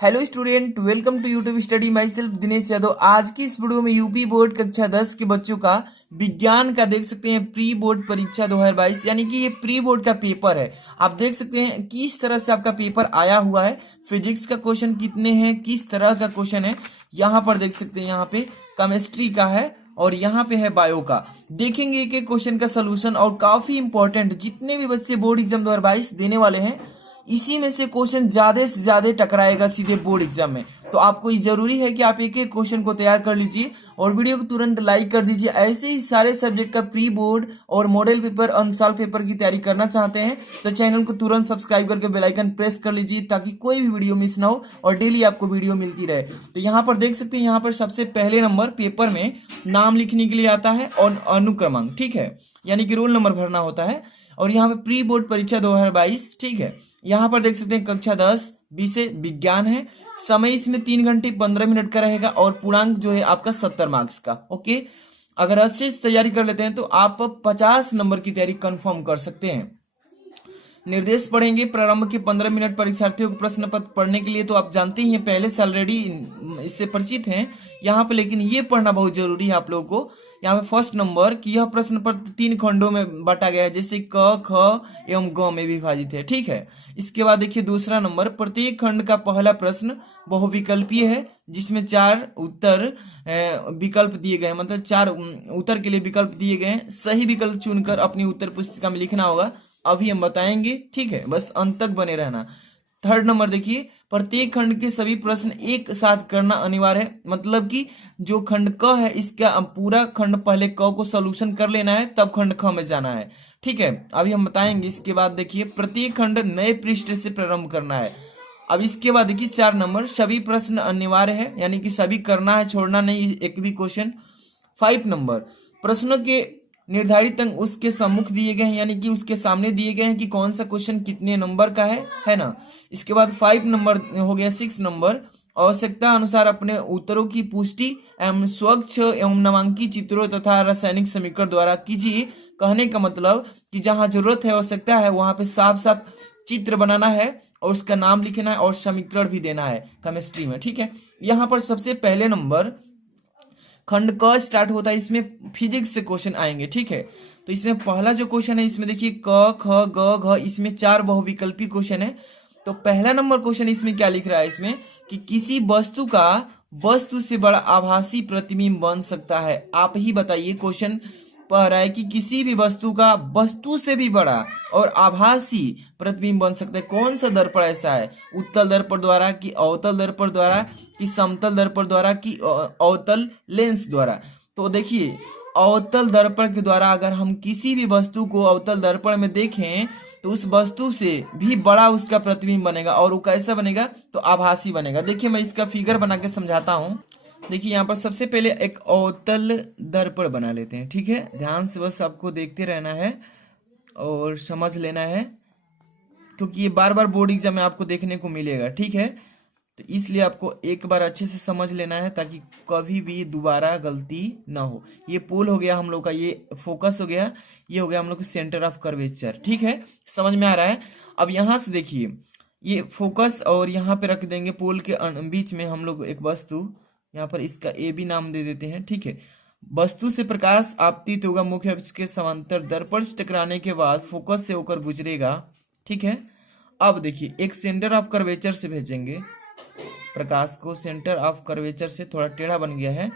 Hello student, welcome to YouTube study myself Dinesh Yadav. आज की इस वीडियो में यूपी बोर्ड कक्षा 10 के बच्चों का विज्ञान का देख सकते हैं प्री बोर्ड परीक्षा 2022, यानी कि ये प्री बोर्ड का पेपर है। आप देख सकते हैं किस तरह से आपका पेपर आया हुआ है। फिजिक्स का क्वेश्चन कितने हैं, किस तरह का क्वेश्चन है, यहाँ पर देख सकते हैं। यहाँ पे केमिस्ट्री का है और यहाँ पे है बायो का। देखेंगे एक एक क्वेश्चन का सोल्यूशन, और काफी इंपॉर्टेंट जितने भी बच्चे बोर्ड एग्जाम 2022 देने वाले हैं इसी में से क्वेश्चन ज्यादा से ज्यादा टकराएगा सीधे बोर्ड एग्जाम में। तो आपको ये जरूरी है कि आप एक एक क्वेश्चन को तैयार कर लीजिए और वीडियो को तुरंत लाइक कर दीजिए। ऐसे ही सारे सब्जेक्ट का प्री बोर्ड और मॉडल पेपर, अंशाल पेपर की तैयारी करना चाहते हैं तो चैनल को तुरंत सब्सक्राइब करके बेल आइकन प्रेस कर लीजिए ताकि कोई भी वीडियो मिस ना हो और डेली आपको वीडियो मिलती रहे। तो यहाँ पर देख सकते हैं, यहाँ पर सबसे पहले नंबर पेपर में नाम लिखने के लिए आता है और अनुक्रमांक, ठीक है, यानी कि रोल नंबर भरना होता है। और यहाँ पे प्री बोर्ड परीक्षा 2022, ठीक है। यहाँ पर देख सकते हैं कक्षा 10 विषय विज्ञान है। समय इसमें 3 घंटे 15 मिनट का रहेगा और पूर्णांक जो है आपका 70 मार्क्स का। ओके, अगर अच्छे से तैयारी कर लेते हैं तो आप 50 नंबर की तैयारी कंफर्म कर सकते हैं। निर्देश पढ़ेंगे प्रारंभ के 15 मिनट परीक्षार्थियों को प्रश्न पत्र पढ़ने के लिए, तो आप जानते ही हैं, पहले से ऑलरेडी इससे परिचित हैं यहाँ पे, लेकिन ये पढ़ना बहुत जरूरी है आप लोगों को। यहाँ पे फर्स्ट नंबर कि यह प्रश्न पत्र 3 खंडों में बांटा गया है, जैसे क, ख एवं ग में विभाजित है, ठीक है। इसके बाद देखिए दूसरा नंबर, प्रत्येक खंड का पहला प्रश्न बहुविकल्पीय है जिसमें 4 उत्तर विकल्प दिए गए, मतलब 4 उत्तर के लिए विकल्प दिए गए हैं। सही विकल्प चुनकर अपनी उत्तर पुस्तिका में लिखना होगा, अभी हम बताएंगे, ठीक है, बस अंत तक बने रहना। थर्ड नंबर देखिए, प्रत्येक खंड के सभी प्रश्न एक साथ करना अनिवार्य है, मतलब कि जो खंड क है इसका पूरा खंड पहले क को सोल्यूशन कर लेना है, तब खंड ख में जाना है, ठीक है, अभी हम बताएंगे। इसके बाद देखिए प्रत्येक खंड नए पृष्ठ से प्रारंभ करना है। अब इसके बाद देखिए 4 नंबर, सभी प्रश्न अनिवार्य है, यानी कि सभी करना है, छोड़ना नहीं एक भी क्वेश्चन। 5 नंबर, प्रश्नों के निर्धारित अंक उसके सम्मुख दिए गए हैं, यानी कि उसके सामने दिए गए हैं कि कौन सा क्वेश्चन कितने नंबर का है ना। इसके बाद 5 नंबर हो गया। 6 नंबर, आवश्यकता अनुसार अपने उत्तरों की पुष्टि एवं स्वच्छ एवं नामांकी चित्रों तथा रासायनिक समीकरण द्वारा कीजिए। कहने का मतलब कि जहां जरूरत है, आवश्यकता है, वहां पे साफ साफ चित्र बनाना है और उसका नाम लिखना है और समीकरण भी देना है केमिस्ट्री में, ठीक है। यहाँ पर सबसे पहले नंबर खंड क स्टार्ट होता है, इसमें फिजिक्स से क्वेश्चन आएंगे, ठीक है। तो इसमें पहला जो क्वेश्चन है, इसमें देखिए क ख ग घ, इसमें 4 बहुविकल्पी क्वेश्चन है। तो पहला नंबर क्वेश्चन इसमें क्या लिख रहा है, इसमें कि किसी वस्तु का वस्तु से बड़ा आभासी प्रतिबिंब बन सकता है। आप ही बताइए, क्वेश्चन पढ़ रहा है कि किसी भी वस्तु का वस्तु से भी बड़ा और आभासी प्रतिबिंब बन सकता है। कौन सा दर्पण ऐसा है, उत्तल दर्पण द्वारा कि अवतल दर्पण द्वारा कि समतल दर्पण द्वारा कि अवतल लेंस द्वारा। तो देखिए अवतल दर्पण के द्वारा अगर हम किसी भी वस्तु को अवतल दर्पण में देखें तो उस वस्तु से भी बड़ा उसका प्रतिबिंब बनेगा, और वो कैसा बनेगा, तो आभासी बनेगा। देखिए मैं इसका फिगर बना के समझाता हूँ। देखिए यहाँ पर सबसे पहले एक अवतल दर्पण बना लेते हैं, ठीक है। ध्यान से बस आपको देखते रहना है और समझ लेना है, क्योंकि ये बार बार बोर्ड एग्जाम में आपको देखने को मिलेगा, ठीक है। तो इसलिए आपको एक बार अच्छे से समझ लेना है ताकि कभी भी दोबारा गलती ना हो। ये पोल हो गया हम लोग का, ये फोकस हो गया, ये हो गया हम लोग का सेंटर ऑफ कर्वेचर, ठीक है, समझ में आ रहा है। अब यहाँ से देखिए ये फोकस और यहाँ पे रख देंगे पोल के बीच में हम लोग एक वस्तु, यहाँ पर इसका ए बी नाम दे देते हैं, ठीक है। वस्तु से प्रकाश आपतित होगा, मुख्य अक्ष के समांतर दर्पण से टकराने के बाद फोकस से होकर गुजरेगा, ठीक है। अब देखिए एक सेंटर ऑफ कर्वेचर से भेजेंगे प्रकाश को, सेंटर ऑफ कर्वेचर से थोड़ा टेढ़ा बन गया है,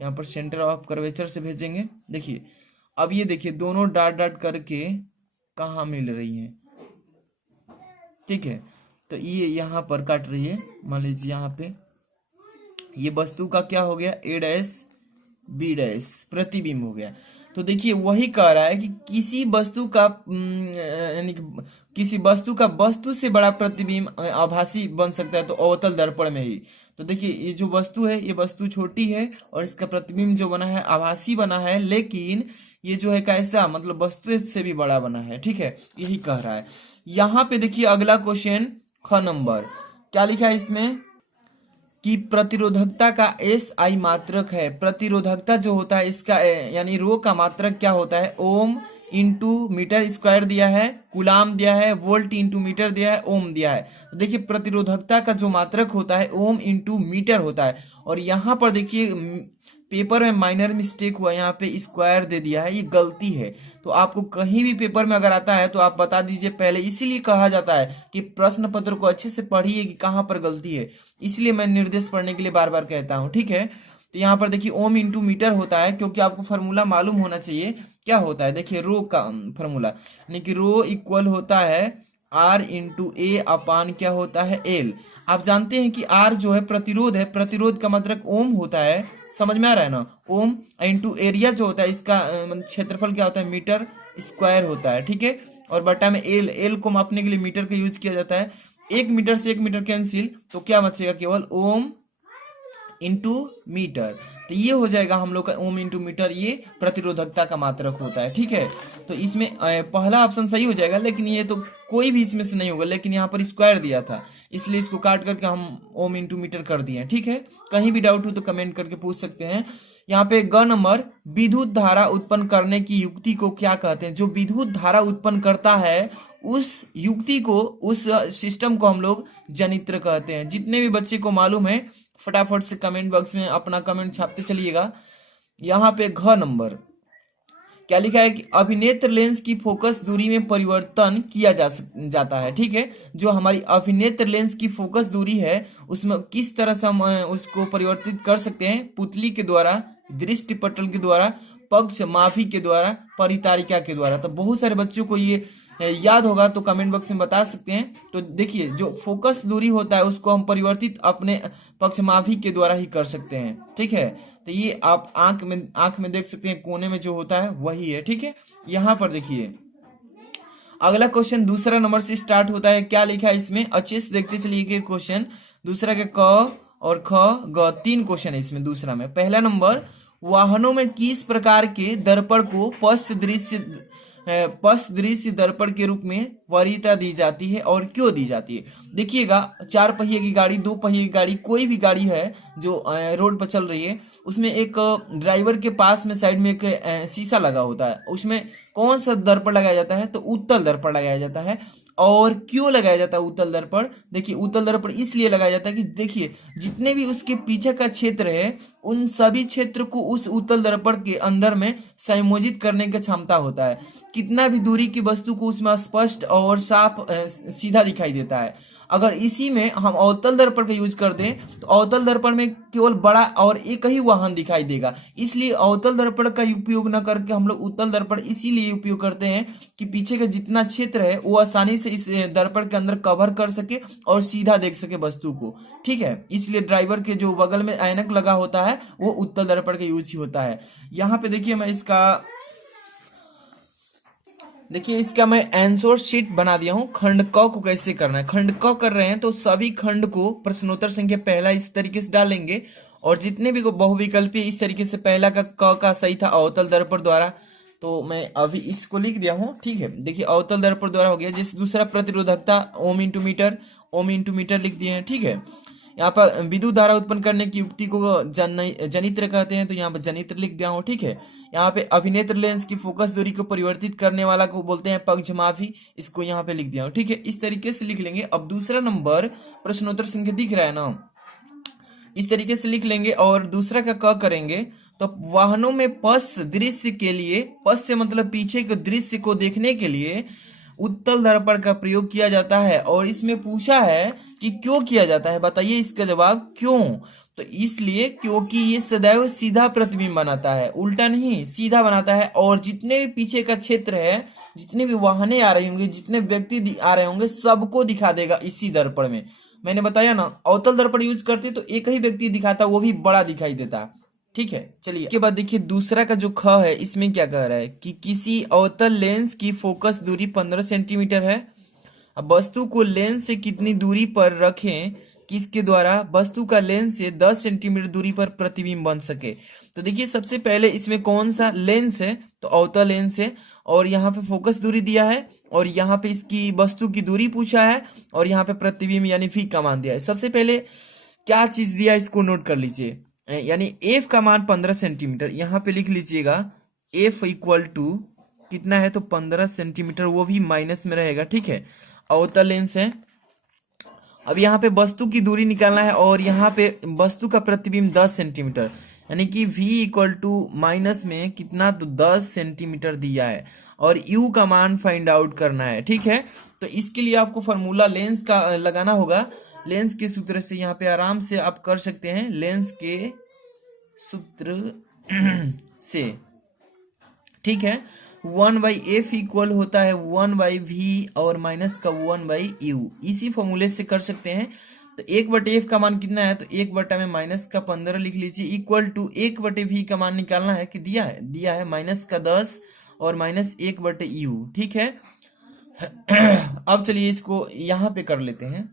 यहाँ पर सेंटर ऑफ कर्वेचर से भेजेंगे। देखिए अब ये देखिए दोनों डॉट डॉट करके कहाँ मिल रही हैं, ठीक है। तो ये यहाँ पर काट रही है, मान लीजिए यहाँ पे ये वस्तु का क्या हो गया, ए डैश बी डैश प्रतिबिंब हो गया। तो देखिए वही कह रहा है कि किसी वस्तु का यानी किसी वस्तु का वस्तु से बड़ा प्रतिबिंब आभासी बन सकता है, तो अवतल दर्पण में ही। तो देखिए ये जो वस्तु है, ये वस्तु छोटी है और इसका प्रतिबिंब जो बना है आभासी बना है, लेकिन ये जो है कैसा, मतलब वस्तु से भी बड़ा बना है, ठीक है, यही कह रहा है। यहाँ पे देखिए अगला क्वेश्चन ख नंबर क्या लिखा है इसमें कि प्रतिरोधकता का एस आई मात्रक है। प्रतिरोधकता जो होता है इसका यानी रो का मात्रक क्या होता है, ओम इंटू मीटर स्क्वायर दिया है, कूलाम दिया है, वोल्ट इंटू मीटर दिया है, ओम दिया है। तो देखिए प्रतिरोधकता का जो मात्रक होता है ओम इंटू मीटर होता है। और यहाँ पर देखिए पेपर में माइनर मिस्टेक हुआ, यहाँ पे स्क्वायर दे दिया है, ये गलती है। तो आपको कहीं भी पेपर में अगर आता है तो आप बता दीजिए पहले, इसीलिए कहा जाता है कि प्रश्न पत्र को अच्छे से पढ़िए कि कहाँ पर गलती है, इसलिए मैं निर्देश पढ़ने के लिए बार बार कहता हूँ, ठीक है। तो यहाँ पर देखिए ओम इंटू मीटर होता है, क्योंकि आपको फॉर्मूला मालूम होना चाहिए क्या होता है। देखिए रो का फॉर्मूला, यानी कि रो इक्वल होता है आर इंटू ए अपान क्या होता है एल। आप जानते हैं कि आर जो है प्रतिरोध है, प्रतिरोध का मतलब ओम होता है, समझ में आ रहा है ना। ओम इंटू एरिया जो होता है इसका क्षेत्रफल क्या होता है मीटर स्क्वायर होता है, ठीक है। और बटा में एल, एल को मापने के लिए मीटर का यूज किया जाता है। 1 मीटर से 1 मीटर कैंसिल, तो क्या बचेगा केवल ओम इंटू मीटर। तो ये हो जाएगा हम लोग का ओम इंटू मीटर, ये प्रतिरोधकता का मात्रक होता है, ठीक है। तो इसमें पहला ऑप्शन सही हो जाएगा, लेकिन ये तो कोई भी इसमें से नहीं होगा, लेकिन यहाँ पर स्क्वायर दिया था इसलिए इसको काट करके हम ओम इंटू मीटर कर दिए, ठीक है। कहीं भी डाउट हो तो कमेंट करके पूछ सकते हैं। यहाँ पे ग नंबर, विद्युत धारा उत्पन्न करने की युक्ति को क्या कहते हैं। जो विद्युत धारा उत्पन्न करता है उस युक्ति को, उस सिस्टम को हम लोग जनित्र कहते हैं। जितने भी बच्चे को मालूम है फटाफट से कमेंट बॉक्स में अपना कमेंट छापते चलिएगा। यहाँ पे घ नंबर क्या लिखा है कि अभिनेत्र लेंस की फोकस दूरी में परिवर्तन किया जाता है, ठीक है। जो हमारी अभिनेत्र लेंस की फोकस दूरी है उसमें किस तरह से हम उसको परिवर्तित कर सकते हैं, पुतली के द्वारा, दृष्टि पटल के द्वारा, पक्ष माफी के द्वारा, परितारिका के द्वारा। तो बहुत सारे बच्चों को ये याद होगा तो कमेंट बॉक्स में बता सकते हैं। तो देखिए जो फोकस दूरी होता है उसको हम परिवर्तित अपने पक्ष माफी के द्वारा ही कर सकते हैं, ठीक है। तो ये आप आंख में देख सकते हैं, कोने में जो होता है वही है, ठीक है। यहाँ पर देखिए अगला क्वेश्चन दूसरा नंबर से स्टार्ट होता है। क्या लिखा है इसमें, अच्छे से देखते चलिए क्वेश्चन। दूसरा के क और ख ग 3 क्वेश्चन है इसमें। दूसरा में पहला नंबर, वाहनों में किस प्रकार के दर्पण को पश्च दृश्य दर्पण के रूप में वरीयता दी जाती है और क्यों दी जाती है। देखिएगा 4 पहिए की गाड़ी, 2 पहिए की गाड़ी, कोई भी गाड़ी है जो रोड पर चल रही है, उसमें एक ड्राइवर के पास में साइड में एक शीशा लगा होता है। उसमें कौन सा दर्पण लगाया जाता है, तो उत्तल दर्पण लगाया जाता है। और क्यों लगाया जाता है उत्तल दर्पण, देखिए उत्तल दर्पण इसलिए लगाया जाता है कि देखिए जितने भी उसके पीछे का क्षेत्र है उन सभी क्षेत्र को उस उत्तल दर्पण के अंदर में संयोजित करने की क्षमता होता है। कितना भी दूरी की वस्तु को उसमें स्पष्ट और साफ सीधा दिखाई देता है। अगर इसी में हम अवतल दर्पण का यूज कर दें तो अवतल दर्पण में केवल बड़ा और एक ही वाहन दिखाई देगा। इसलिए अवतल दर्पण का उपयोग न करके हम लोग उत्तल दर्पण इसीलिए उपयोग करते हैं कि पीछे का जितना क्षेत्र है वो आसानी से इस दर्पण के अंदर कवर कर सके और सीधा देख सके वस्तु को, ठीक है। इसलिए ड्राइवर के जो बगल में ऐनक लगा होता है वो उत्तल दर्पण का यूज ही होता है। यहाँ पे देखिए मैं आंसर शीट बना दिया हूं। खंड क को कैसे करना है, खंड क कर रहे हैं तो सभी खंड को प्रश्नोत्तर संख्या पहला इस तरीके से डालेंगे और जितने भी को बहुविकल्पी इस तरीके से पहला का क का सही था अवतल दर्पण द्वारा, तो मैं अभी इसको लिख दिया हूं, ठीक है। देखिए अवतल दर्पण द्वारा हो गया। जैसे दूसरा प्रतिरोधकता ओम इंटू मीटर लिख दिए हैं, ठीक है। यहाँ पर विद्युत धारा उत्पन्न करने की युक्ति को जनित्र कहते हैं, तो यहाँ पर जनित्र लिख दिया हूँ, ठीक है। यहाँ पे अभिनेत्र लेंस की फोकस दूरी को परिवर्तित करने वाला को बोलते हैं पक्षमापी, इसको यहाँ पे लिख दिया हूँ, ठीक है। इस तरीके से लिख लेंगे। अब दूसरा नंबर प्रश्नोत्तर संख्या दिख रहा है ना, इस तरीके से लिख लेंगे और दूसरा का क करेंगे। तो वाहनों में पश्च दृश्य के लिए, पश्च से मतलब पीछे के दृश्य को देखने के लिए उत्तल दर्पण का प्रयोग किया जाता है। और इसमें पूछा है कि क्यों किया जाता है, बताइए इसका जवाब क्यों। तो इसलिए क्योंकि ये सदैव सीधा प्रतिबिंब बनाता है, उल्टा नहीं सीधा बनाता है। और जितने भी पीछे का क्षेत्र है, जितने भी वाहने आ रही होंगे, जितने व्यक्ति आ रहे होंगे, सबको दिखा देगा इसी दर्पण में। मैंने बताया ना अवतल दर्पण यूज करते तो एक ही व्यक्ति दिखाता, वो भी बड़ा दिखाई देता, ठीक है। चलिए इसके बाद देखिए दूसरा का जो ख है इसमें क्या कह रहा है कि किसी अवतल लेंस की फोकस दूरी 15 सेंटीमीटर है। अब वस्तु को लेंस से कितनी दूरी पर रखें किसके द्वारा वस्तु का लेंस से 10 सेंटीमीटर दूरी पर प्रतिबिंब बन सके। तो देखिए सबसे पहले इसमें कौन सा लेंस है, तो अवतल लेंस है। और यहाँ पे फोकस दूरी दिया है और यहाँ पे इसकी वस्तु की दूरी पूछा है और यहाँ पे प्रतिबिंब यानी फी का मान दिया है। सबसे पहले क्या चीज दिया इसको नोट कर लीजिए, यानी एफ का मान 15 सेंटीमीटर। यहाँ पे लिख लीजिएगा एफ इक्वल टू कितना है, तो 15 सेंटीमीटर, वो भी माइनस में रहेगा, ठीक है। अवतल लेंस है। अब यहाँ पे वस्तु की दूरी निकालना है और यहाँ पे वस्तु का प्रतिबिंब 10 सेंटीमीटर, यानी कि v इक्वल टू माइनस में कितना, तो 10 सेंटीमीटर दिया है और u का मान फाइंड आउट करना है, ठीक है। तो इसके लिए आपको फॉर्मूला लेंस का लगाना होगा। लेंस के सूत्र से यहाँ पे आराम से आप कर सकते हैं, लेंस के सूत्र से, ठीक है। 1/f इक्वल होता है 1/v और माइनस का 1/u, इसी फॉर्मूले से कर सकते हैं। तो 1/f का मान कितना है, तो 1 में माइनस का 15 लिख लीजिए, इक्वल टू 1/v का मान निकालना है, कि दिया है माइनस का 10 और माइनस 1/u, ठीक है। अब चलिए इसको यहाँ पे कर लेते हैं।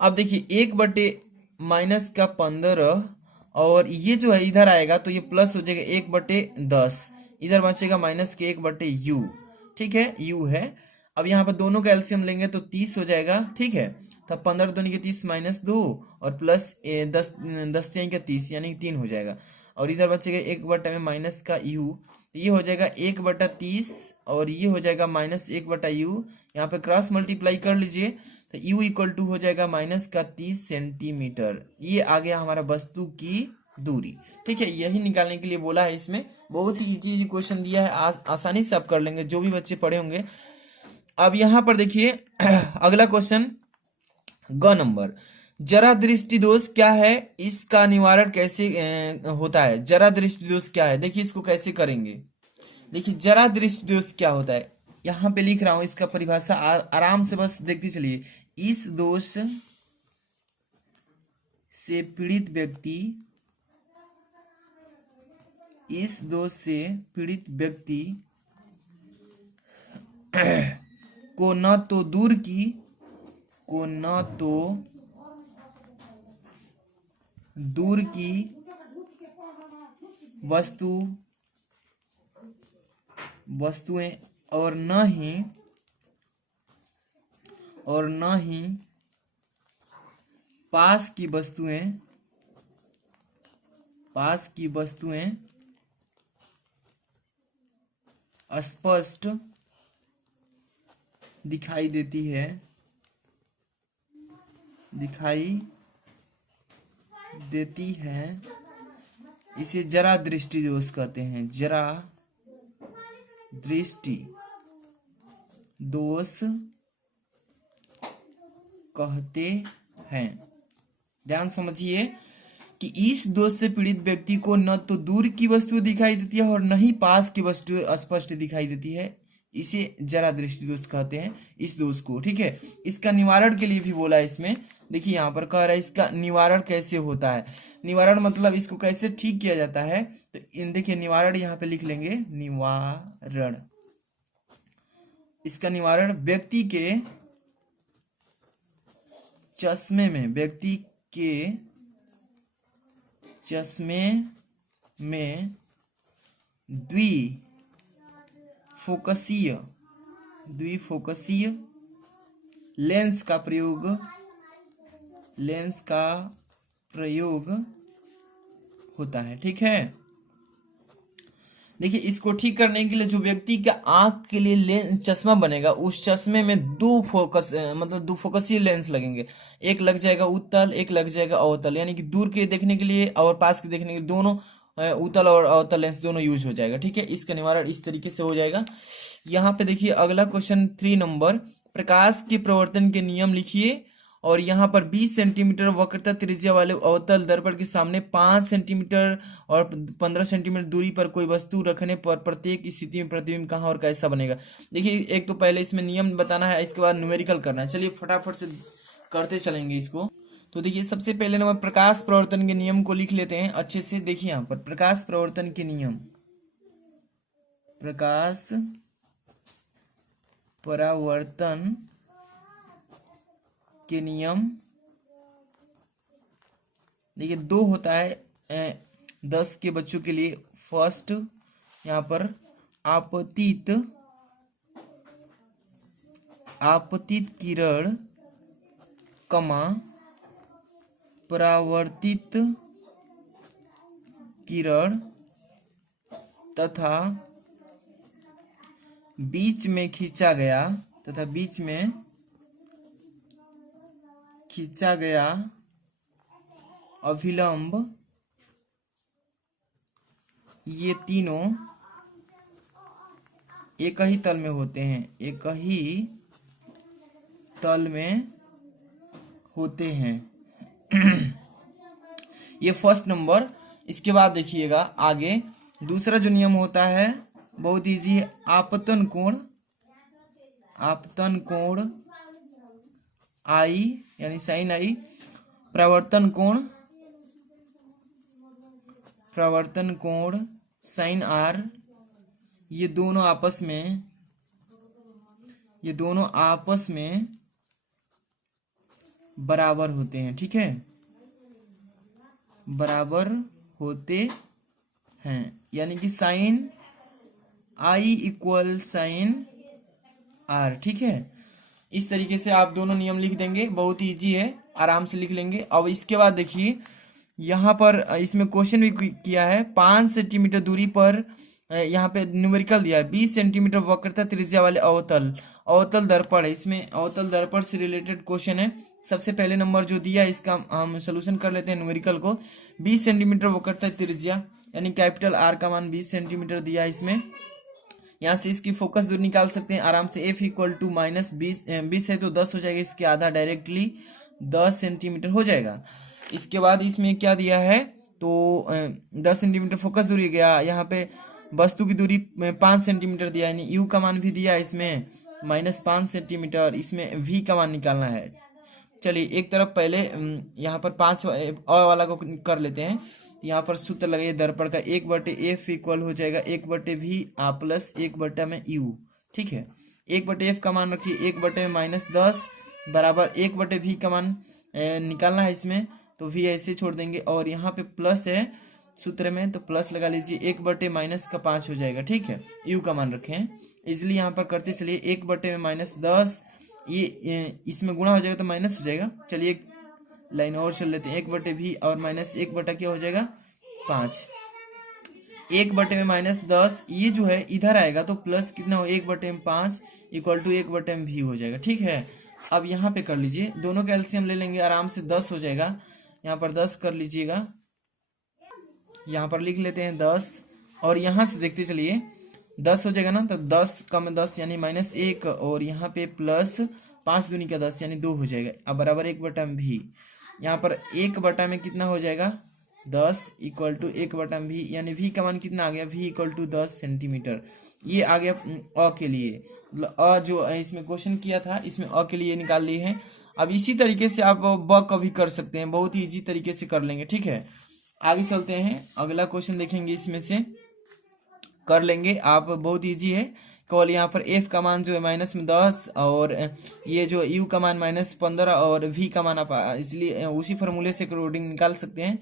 अब देखिए 1/माइनस का 15 और ये जो है इधर आएगा तो ये प्लस हो जाएगा 1/10, इधर बचेगा माइनस के 1/u, ठीक है, u है। अब यहाँ पर दोनों का एलसीएम लेंगे तो 30 हो जाएगा, ठीक है। तब 15 दूनी के 30 माइनस 2 और प्लस 10 3 के 30 यानी 3 हो जाएगा। और इधर बचेगा 1 में माइनस का u, ये हो जाएगा 1/30 और ये हो जाएगा माइनस 1/u। यहाँ पे क्रॉस मल्टीप्लाई कर लीजिए तो u इक्वल टू हो जाएगा माइनस का 30 सेंटीमीटर। ये आ गया हमारा वस्तु की दूरी, ठीक है। यही निकालने के लिए बोला है, इसमें बहुत ही इजी क्वेश्चन दिया है, आसानी से आप कर लेंगे जो भी बच्चे पढ़े होंगे। अब यहाँ पर देखिए अगला क्वेश्चन ग नंबर, जरा दृष्टि दोष क्या है, इसका निवारण कैसे होता है। जरा दृष्टि दोष क्या है, देखिए इसको कैसे करेंगे। देखिए जरा दृष्टि दोष क्या होता है, यहाँ पे लिख रहा हूं इसका परिभाषा, आराम से बस देखते चलिए। इस दोष से पीड़ित व्यक्ति, इस दोष से पीड़ित व्यक्ति को न तो दूर की वस्तुएं और न ही पास की वस्तुएं स्पष्ट दिखाई देती है, इसे जरा दृष्टि दोष कहते हैं। जरा दृष्टि दोष कहते हैं। ध्यान समझिए कि इस दोष से पीड़ित व्यक्ति को न तो दूर की वस्तु दिखाई देती है और न ही पास की वस्तु स्पष्ट दिखाई देती है, इसे जरा दृष्टि दोष कहते हैं, इस दोष को, ठीक है। इसका निवारण के लिए भी बोला है इसमें। देखिए यहाँ पर कह रहा है इसका निवारण कैसे होता है। निवारण मतलब इसको कैसे ठीक किया जाता है, तो देखिए निवारण यहाँ पे लिख लेंगे, निवारण। इसका निवारण व्यक्ति के चश्मे में द्विफोकसीय लेंस का प्रयोग होता है, ठीक है। देखिए इसको ठीक करने के लिए जो व्यक्ति का आंख के लिए चश्मा बनेगा, उस चश्मे में दो फोकसीय लेंस लगेंगे। एक लग जाएगा उत्तल, एक लग जाएगा अवतल, यानी कि दूर के देखने के लिए और पास के देखने के लिए दोनों उत्तल और अवतल लेंस दोनों यूज हो जाएगा, ठीक है। इसका निवारण इस तरीके से हो जाएगा। यहाँ पे देखिए अगला क्वेश्चन 3 नंबर, प्रकाश के प्रवर्तन के नियम लिखिए और यहाँ पर 20 सेंटीमीटर वक्रता त्रिज्या वाले अवतल दर्पण के सामने 5 सेंटीमीटर और 15 सेंटीमीटर दूरी पर कोई वस्तु रखने पर प्रत्येक स्थिति में प्रतिबिंब कहाँ और कैसा बनेगा। देखिए एक तो पहले इसमें नियम बताना है, इसके बाद न्यूमेरिकल करना है। चलिए फटाफट से करते चलेंगे इसको। तो देखिए सबसे पहले नंबर प्रकाश प्रवर्तन के नियम को लिख लेते हैं अच्छे से। देखिए यहाँ पर प्रकाश प्रवर्तन के नियम, प्रकाश परावर्तन के नियम देखिए 2 होता है 10 के बच्चों के लिए। फर्स्ट यहाँ पर आपतित किरण कमा परावर्तित किरण तथा बीच में खींचा गया तथा बीच में खींचा गया अभिलंब, ये तीनों एक ही तल में होते हैं, एक ही तल में होते हैं। ये फर्स्ट नंबर। इसके बाद देखिएगा आगे दूसरा जो नियम होता है बहुत इजी है, आपतन कोण। आपतन कोण आई यानी साइन आई, प्रवर्तन कोण साइन आर, ये दोनों आपस में बराबर होते हैं। ठीक है, बराबर होते हैं, यानी कि sine i equal sine r. ठीक है, इस तरीके से आप दोनों नियम लिख देंगे, बहुत इजी है, आराम से लिख लेंगे। अब इसके बाद देखिए यहाँ पर इसमें क्वेश्चन भी किया है, 5 सेंटीमीटर दूरी पर यहाँ पे न्यूमेरिकल दिया है, 20 सेंटीमीटर वक्रता त्रिज्या वाले अवतल दर्पण है। इसमें अवतल दर्पण से रिलेटेड क्वेश्चन है। सबसे पहले नंबर जो दिया है इसका हम सोल्यूशन कर लेते हैं न्यूमेरिकल को। 20 सेंटीमीटर वक्रता त्रिज्या यानी कैपिटल आर का मान 20 सेंटीमीटर दिया है इसमें। यहाँ से इसकी फोकस दूरी निकाल सकते हैं आराम से, एफ इक्वल टू माइनस 20 है तो 10 हो जाएगा, इसके आधा डायरेक्टली 10 सेंटीमीटर हो जाएगा। इसके बाद इसमें क्या दिया है तो 10 सेंटीमीटर फोकस दूरी गया, यहाँ पे वस्तु की दूरी 5 सेंटीमीटर दिया, यानी यू का मान भी दिया है इसमें -5 सेंटीमीटर। इसमें वी का मान निकालना है। चलिए एक तरफ पहले यहाँ पर 5 वाला को कर लेते हैं। यहाँ पर सूत्र लगाइए दर्पण का, 1/f इक्वल हो जाएगा 1/v प्लस 1/u। ठीक है, 1/f का मान रखिए, 1/10 बराबर 1/v का मान निकालना है इसमें, तो v ऐसे छोड़ देंगे और यहाँ पे प्लस है सूत्र में तो प्लस लगा लीजिए, 1/-5 हो जाएगा। ठीक है, u का मान रखें, इसलिए यहाँ पर करते चलिए 1/-10, ये इसमें गुणा हो जाएगा तो माइनस हो जाएगा। चलिए एक लाइन और चल लेते हैं, 1/v और -1 क्या हो जाएगा 5, 1/-10 ये जो है इधर आएगा तो प्लस कितना हो 1/5 इक्वल टू 1/v हो जाएगा। ठीक है, अब यहाँ पे कर लीजिए, दोनों का एलसीएम ले लेंगे आराम से, 10 हो जाएगा। यहाँ पर 10 कर लीजिएगा, यहाँ पर लिख लेते हैं 10 और यहाँ से देखते चलिए 10 हो जाएगा ना, तो 10 कम 10 यानी -1 और यहाँ पे प्लस 5 दूनी का 10 यानी 2 हो जाएगा। अब बराबर 1/v, यहाँ पर 1 में कितना हो जाएगा 10 इक्वल टू 1/v, यानी v का मान कितना आ गया, v इक्वल टू 10 सेंटीमीटर। ये आ गया अ के लिए, अ जो इसमें क्वेश्चन किया था इसमें अ के लिए निकाल लिए हैं। अब इसी तरीके से आप ब का भी कर सकते हैं, बहुत ही इजी तरीके से कर लेंगे। ठीक है, आगे चलते हैं, अगला क्वेश्चन देखेंगे, इसमें से कर लेंगे आप, बहुत इजी है। केवल यहाँ पर f का मान जो है -10 और ये जो u का मान -15 और v का मान आप इसलिए उसी फॉर्मूले से कोडिंग निकाल सकते हैं।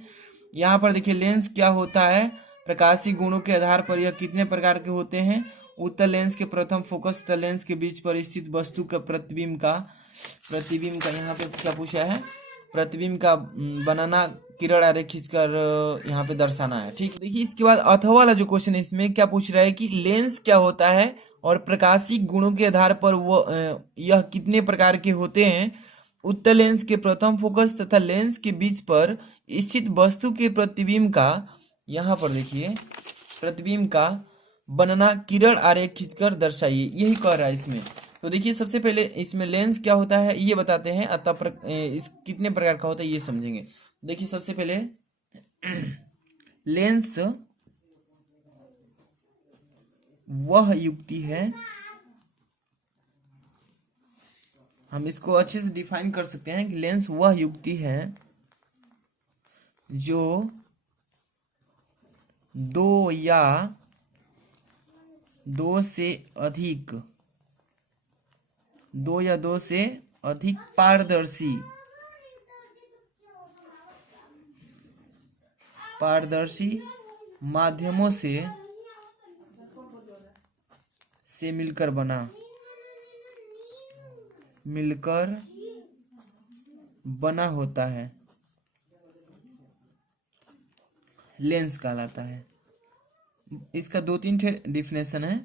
यहाँ पर देखिए लेंस क्या होता है, प्रकाशीय गुणों के आधार पर यह कितने प्रकार के होते हैं। उत्तल लेंस के प्रथम फोकस तथा लेंस के बीच पर स्थित वस्तु का प्रतिबिंब का यहाँ पे क्या पूछा है, प्रतिबिंब का बनाना किरण आरेख खींचकर यहाँ पे दर्शाना है। ठीक है, देखिए इसके बाद अथवा वाला जो क्वेश्चन है इसमें क्या पूछ रहा है कि लेंस क्या होता है और प्रकाशीय गुणों के आधार पर वो यह कितने प्रकार के होते हैं। उत्तल लेंस के प्रथम फोकस तथा लेंस के बीच पर स्थित वस्तु के प्रतिबिंब का, यहाँ पर देखिए प्रतिबिंब का बनना किरण आरेख खींचकर दर्शाइए, यही कह रहा है इसमें। तो देखिए सबसे पहले इसमें लेंस क्या होता है ये बताते हैं, अतः इस कितने प्रकार का होता है ये समझेंगे। देखिए सबसे पहले लेंस वह युक्ति है, हम इसको अच्छे से डिफाइन कर सकते हैं कि लेंस वह युक्ति है जो दो या दो से अधिक पारदर्शी माध्यमों से मिलकर बना होता है, लेंस कहलाता है। इसका 2-3 डेफिनेशन है।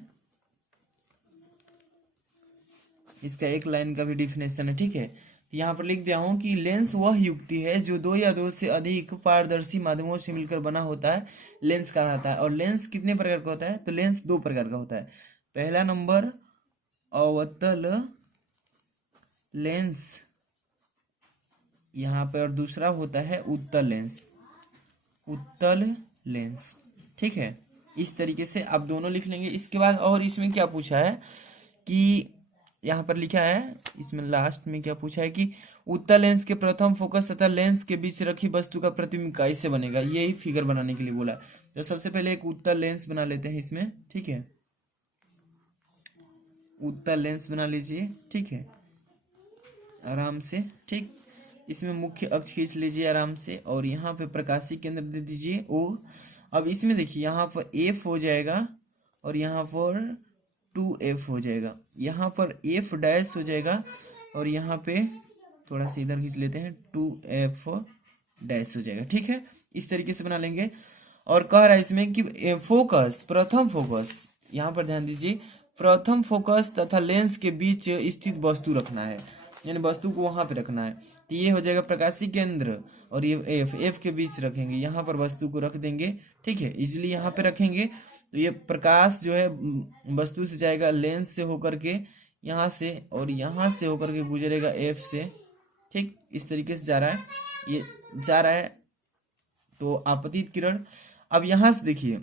इसका एक लाइन का भी डिफिनेशन है, ठीक है। तो यहाँ पर लिख दिया हूँ कि लेंस वह युक्ति है जो दो या दो से अधिक पारदर्शी माध्यमों से मिलकर बना होता है, लेंस कहलाता है। और लेंस कितने प्रकार का होता है? तो लेंस दो प्रकार का होता है। पहला नंबर अवतल लेंस यहाँ पर, और दूसरा होता है उत्तल लेंस, उत्तल लेंस, ठीक है। इस तरीके से आप दोनों लिख लेंगे। इसके बाद और इसमें क्या पूछा है कि यहाँ पर लिखा है, इसमें लास्ट में क्या पूछा है कि उत्तल लेंस के प्रथम फोकस तथा लेंस के बीच रखी वस्तु का प्रतिबिंब कैसे बनेगा, यही फिगर बनाने के लिए बोला। तो सबसे पहले एक उत्तल लेंस बना लेते हैं इसमें, ठीक है। उत्तल लेंस बना लीजिए, ठीक है, आराम से, ठीक। इसमें मुख्य अक्ष खींच लीजिए आराम से, और यहाँ पे प्रकाशीय केंद्र दे दीजिए O। अब इसमें देखिए यहाँ पर F हो जाएगा और यहाँ पर 2F हो जाएगा, यहाँ पर F डैश हो जाएगा और यहाँ पे थोड़ा सा इधर खींच लेते हैं 2F डैश हो जाएगा, ठीक है। इस तरीके से बना लेंगे। और कह रहा है इसमें कि फोकस, प्रथम फोकस, यहाँ पर ध्यान दीजिए, प्रथम फोकस तथा लेंस के बीच स्थित वस्तु रखना है, यानी वस्तु को वहां पे रखना है। तो ये हो जाएगा प्रकाशीय केंद्र, और ये एफ के बीच रखेंगे, यहाँ पर वस्तु को रख देंगे, ठीक है। इसलिए यहाँ पे रखेंगे तो ये प्रकाश जो है वस्तु से जाएगा लेंस से होकर के यहाँ से, और यहाँ से होकर के गुजरेगा एफ से, ठीक। इस तरीके से जा रहा है, ये जा रहा है। तो आपतित किरण अब यहाँ से देखिए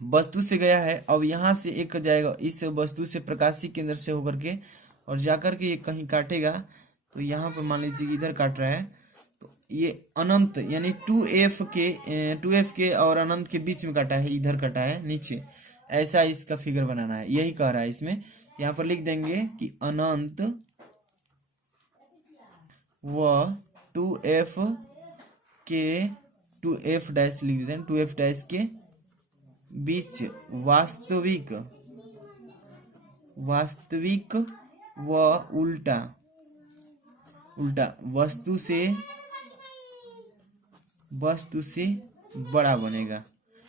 वस्तु से गया है, अब यहाँ से एक जाएगा इस वस्तु से प्रकाशीय केंद्र से होकर के, और जाकर के ये कहीं काटेगा। तो यहाँ पर मान लीजिए इधर काट रहा है, तो ये अनंत यानी 2F के और अनंत के बीच में काटा है, इधर काटा है नीचे, ऐसा इसका फिगर बनाना है, यही कह रहा है इसमें। यहाँ पर लिख देंगे कि अनंत व 2F डैश लिख देते हैं, 2F डैश के बीच वास्तविक व उल्टा वस्तु से बड़ा बनेगा।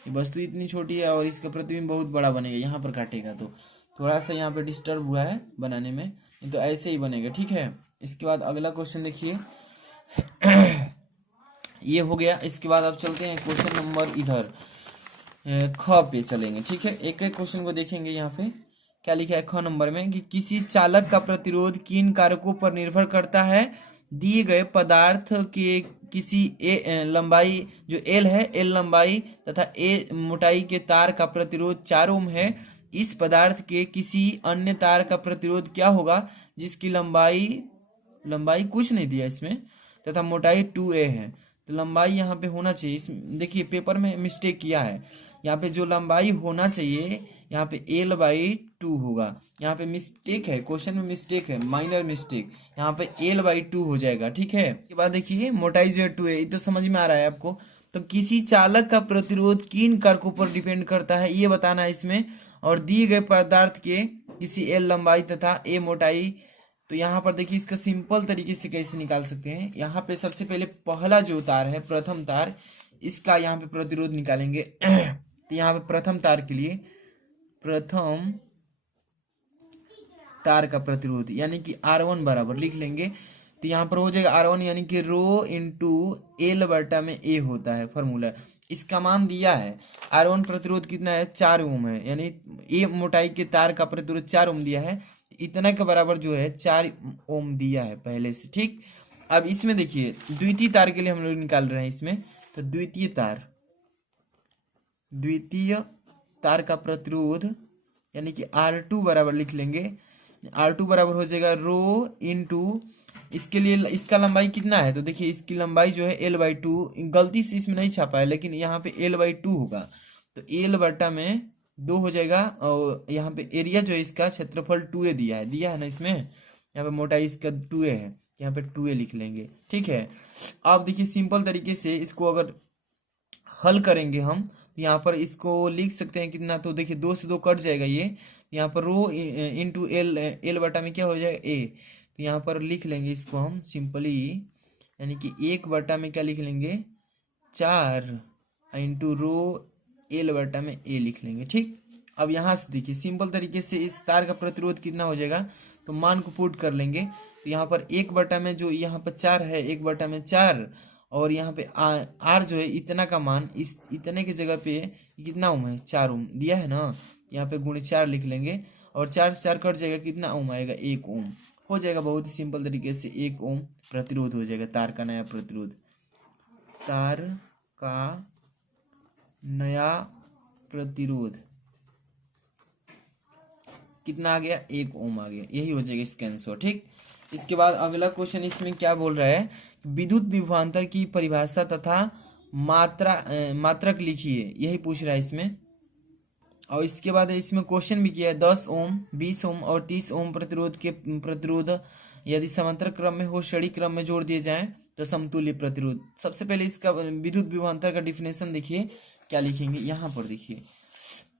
ये वस्तु इतनी छोटी है और इसका प्रतिबिंब बहुत बड़ा बनेगा, यहाँ पर काटेगा तो थोड़ा सा यहाँ पे डिस्टर्ब हुआ है बनाने में, नहीं तो ऐसे ही बनेगा, ठीक है। इसके बाद अगला क्वेश्चन देखिए ये हो गया। इसके बाद अब चलते हैं क्वेश्चन नंबर इधर ख पे चलेंगे, ठीक है। एक एक क्वेश्चन को देखेंगे। यहाँ पे क्या लिखा है ख नंबर में कि किसी चालक का प्रतिरोध किन कारकों पर निर्भर करता है? दिए गए पदार्थ के किसी लंबाई जो L है, L लंबाई तथा A मोटाई के तार का प्रतिरोध 4 ओम है। इस पदार्थ के किसी अन्य तार का प्रतिरोध क्या होगा जिसकी लंबाई कुछ नहीं दिया इसमें तथा मोटाई 2A है। तो लंबाई यहाँ पे होना चाहिए, इस देखिए पेपर में मिस्टेक किया है, यहाँ पे जो लंबाई होना चाहिए यहाँ पे L/2 होगा, यहाँ पे मिस्टेक है, क्वेश्चन में मिस्टेक है, माइनर मिस्टेक, यहाँ पे L/2 हो जाएगा, ठीक है। इसके बाद देखिए मोटाई जो है 2 है, ये तो समझ में आ रहा है आपको। तो किसी चालक का प्रतिरोध किन कारकों पर डिपेंड करता है ये बताना है इसमें, और दिए गए पदार्थ के किसी L लंबाई तथा A मोटाई। तो यहाँ पर देखिए इसका सिंपल तरीके से कैसे निकाल सकते हैं। यहाँ पे सबसे पहले पहला जो तार है, प्रथम तार, इसका यहाँ पे प्रतिरोध निकालेंगे तो यहाँ पे प्रथम तार के लिए प्रथम तार का प्रतिरोध यानी कि R1 बराबर लिख लेंगे। तो यहाँ पर हो जाएगा R1 यानी कि रो इंटू L/A होता है फॉर्मूला, इसका मान दिया है। R1 प्रतिरोध कितना है? 4 ओम है, यानी A मोटाई के तार का प्रतिरोध 4 ओम दिया है, इतना के बराबर जो है 4 ओम दिया है पहले से, ठीक। अब इसमें देखिए द्वितीय तार के लिए हम लोग निकाल रहे हैं इसमें, तो द्वितीय तार का प्रतिरोध यानी कि R2 बराबर लिख लेंगे। R2 बराबर हो जाएगा रो इंटू, इसके लिए इसका लंबाई कितना है? तो देखिए इसकी लंबाई जो है L/2, गलती से इसमें नहीं छापा है लेकिन यहाँ पे L/2 होगा, तो L/2 हो जाएगा। और यहाँ पे एरिया जो है इसका क्षेत्रफल 2A दिया है ना इसमें, यहाँ पे मोटाई इसका 2A है, यहाँ पे 2A लिख लेंगे, ठीक है। अब देखिए सिंपल तरीके से इसको अगर हल करेंगे हम, तो यहाँ पर इसको लिख सकते हैं कितना, तो देखिए 2 से 2 कट जाएगा ये, यहाँ पर रो इंटू L में क्या हो जाएगा A, तो यहाँ पर लिख लेंगे इसको हम सिंपली, यानी कि 1 में क्या लिख लेंगे 4 इंटू रो L/A लिख लेंगे, ठीक। अब यहाँ से देखिए सिंपल तरीके से इस तार का प्रतिरोध कितना हो जाएगा, तो मान को पुट कर लेंगे। तो यहाँ पर 1 बटा में जो यहाँ पर 4 है, 1 बटा में 4, और यहाँ पे आर जो है इतना का मान, इस इतने की जगह पे कितना ओम है, 4 ओम दिया है ना, यहाँ पे गुणे 4 लिख लेंगे, और 4 से 4 कट जाएगा, कितना ओम आएगा, 1 ओम हो जाएगा। बहुत ही सिंपल तरीके से 1 ओम प्रतिरोध हो जाएगा, तार का नया प्रतिरोध, तार का नया प्रतिरोध कितना आ गया, 1 ओम आ गया। यही हो जाएगा इसका आंसर। ठीक, इसके बाद अगला क्वेश्चन इसमें क्या बोल रहा है, विद्युत विभवांतर की परिभाषा तथा मात्रक लिखिए, यही पूछ रहा है इसमें। और इसके बाद इसमें क्वेश्चन भी किया है, 10 ओम, 20 ओम और 30 ओम प्रतिरोध यदि समांतर क्रम में हो, श्रेणी क्रम में जोड़ दिए जाएं तो समतुल्य प्रतिरोध। सबसे पहले इसका विद्युत विभवांतर का डिफिनेशन देखिए, क्या लिखेंगे यहाँ पर देखिए।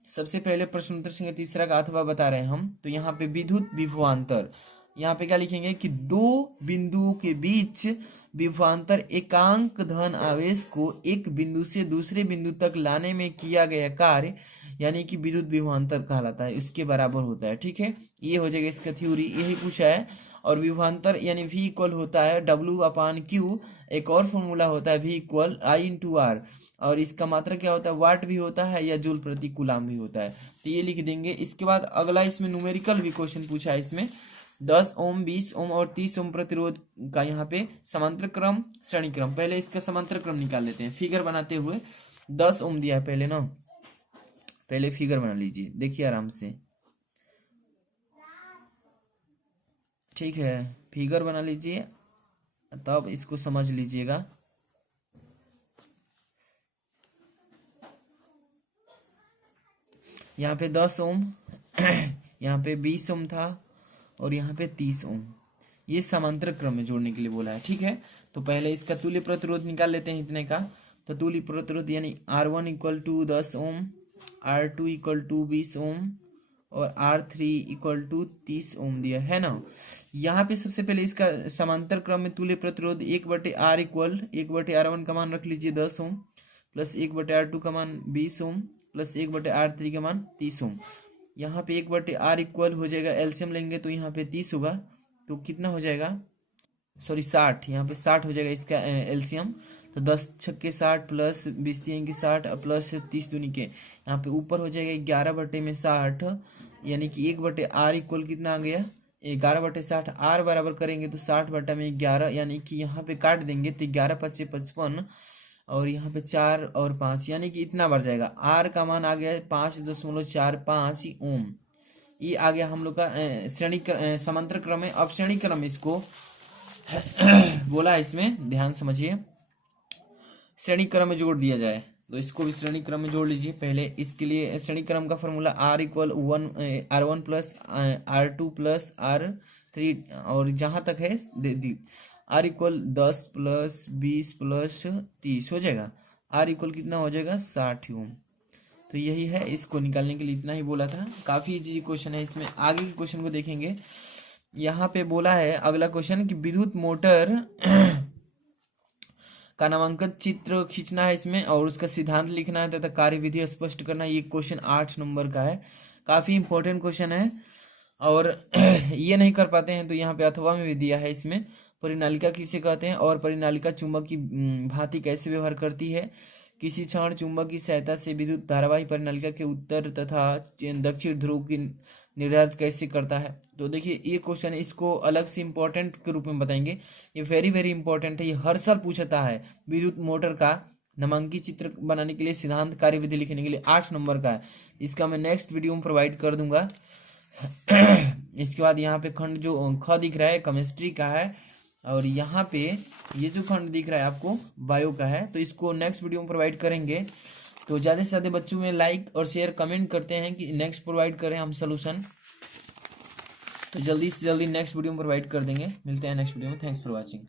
सबसे पहले प्रश्नोत्तर संख्या तीसरा का अथवा बता रहे हैं हम, तो यहाँ पे विद्युत विभवांतर, यहाँ पे क्या लिखेंगे कि दो बिंदुओं के बीच विभवांतर एकांक धन आवेश को एक बिंदु से दूसरे बिंदु तक लाने में किया गया कार्य यानी कि विद्युत विभवांतर कहलाता है, इसके बराबर होता है। ठीक है, ये हो जाएगा इसका थ्योरी, यही पूछा है। और विभवांतर यानी V इक्वल होता है W/Q, एक और फॉर्मूला होता है V इक्वल I/R, और इसका मात्रा क्या होता है, वाट भी होता है या जूल प्रति कूलाम भी होता है, तो ये लिख देंगे। इसके बाद अगला इसमें न्यूमेरिकल भी क्वेश्चन पूछा है इसमें, 10 ओम, 20 ओम और 30 ओम प्रतिरोध का यहाँ पे समांतर क्रम, श्रेणी क्रम। पहले इसका समांतर क्रम निकाल लेते हैं फिगर बनाते हुए। 10 ओम दिया है पहले ना, पहले फिगर बना लीजिए, देखिए आराम से। ठीक है, फिगर बना लीजिए तब इसको समझ लीजिएगा। यहाँ पे 10 ओम यहाँ पे 20 ओम था, और यहाँ पे 30 ओम, ये समांतर क्रम में जोड़ने के लिए बोला है। ठीक है, तो पहले इसका तुल्य प्रतिरोध निकाल लेते हैं इतने का। तो तुल्य प्रतिरोध यानी R1 equal to 10 ohm, R2 equal to 20 ohm और R3 इक्वल टू 30 ओम दिया है ना। यहाँ पे सबसे पहले इसका समांतर क्रम में तुल्य प्रतिरोध 1/R इक्वल 1/R1 का मान रख लीजिए 10 ओम, प्लस 1/R2 का मान 20 ओम, प्लस 1/R3 का मान 30 ओम। यहाँ पे 1/R इक्वल हो जाएगा, एलसीएम लेंगे तो यहाँ पे 30 होगा, तो कितना हो जाएगा, सॉरी 60, यहाँ पे 60 हो जाएगा इसका एलसीएम। तो 10 छक्के 60 प्लस 20 तीन की 60 प्लस 30 दूनी के, यहाँ पे ऊपर हो जाएगा 11/60, यानी कि 1/R इक्वल कितना आ गया, 11/60। R बराबर करेंगे तो 60/11, यानी कि यहाँ पे काट देंगे तो 11×5 = 55, और यहाँ पे 4 और 5, यानी कि इतना बढ़ जाएगा। R का मान आ गया 5.45 ओम। ये आ गया हम लोग का श्रेणी समांतर क्रम में। अब श्रेणी क्रम इसको बोला है इसमें, ध्यान समझिए, श्रेणी क्रम में जोड़ दिया जाए तो इसको भी श्रेणी क्रम में जोड़ लीजिए। पहले इसके लिए श्रेणी क्रम का formula R equal R1 plus R2 plus R3, और जहां तक है R इक्वल 10 प्लस 20 प्लस 30 हो जाएगा। R इक्वल कितना हो जाएगा, 60 ओम। तो यही है, इसको निकालने के लिए इतना ही बोला था। काफी इजी क्वेश्चन है। इसमें आगे के क्वेश्चन को देखेंगे। यहाँ पे बोला है अगला क्वेश्चन कि विद्युत मोटर का नामांकन चित्र खींचना है इसमें, और उसका सिद्धांत लिखना है तथा कार्यविधि स्पष्ट करना है। ये क्वेश्चन 8 नंबर का है, काफी इंपॉर्टेंट क्वेश्चन है। और ये नहीं कर पाते हैं तो यहाँ पे अथवा में भी दिया है इसमें, परिनालिका किसे कहते हैं और परिनालिका चुंबक की भांति कैसे व्यवहार करती है, किसी क्षण चुंबक की सहायता से विद्युत धारावाही परिनालिका के उत्तर तथा दक्षिण ध्रुव की निर्धारित कैसे करता है। तो देखिए ये क्वेश्चन है, इसको अलग से इंपॉर्टेंट के रूप में बताएंगे। ये वेरी वेरी इंपॉर्टेंट है, ये हर साल पूछता है। विद्युत मोटर का नामांकित चित्र बनाने के लिए सिद्धांत कार्यविधि लिखने के लिए 8 नंबर का है। इसका मैं नेक्स्ट वीडियो में प्रोवाइड कर दूंगा। इसके बाद यहाँ पे खंड जो ख दिख रहा है केमिस्ट्री का है, और यहाँ पे ये जो खंड दिख रहा है आपको बायो का है, तो इसको नेक्स्ट वीडियो में प्रोवाइड करेंगे। तो ज़्यादा से ज़्यादा बच्चों में लाइक और शेयर कमेंट करते हैं कि नेक्स्ट प्रोवाइड करें हम सोल्यूशन, तो जल्दी से जल्दी नेक्स्ट वीडियो में प्रोवाइड कर देंगे। मिलते हैं नेक्स्ट वीडियो में। Thanks for watching.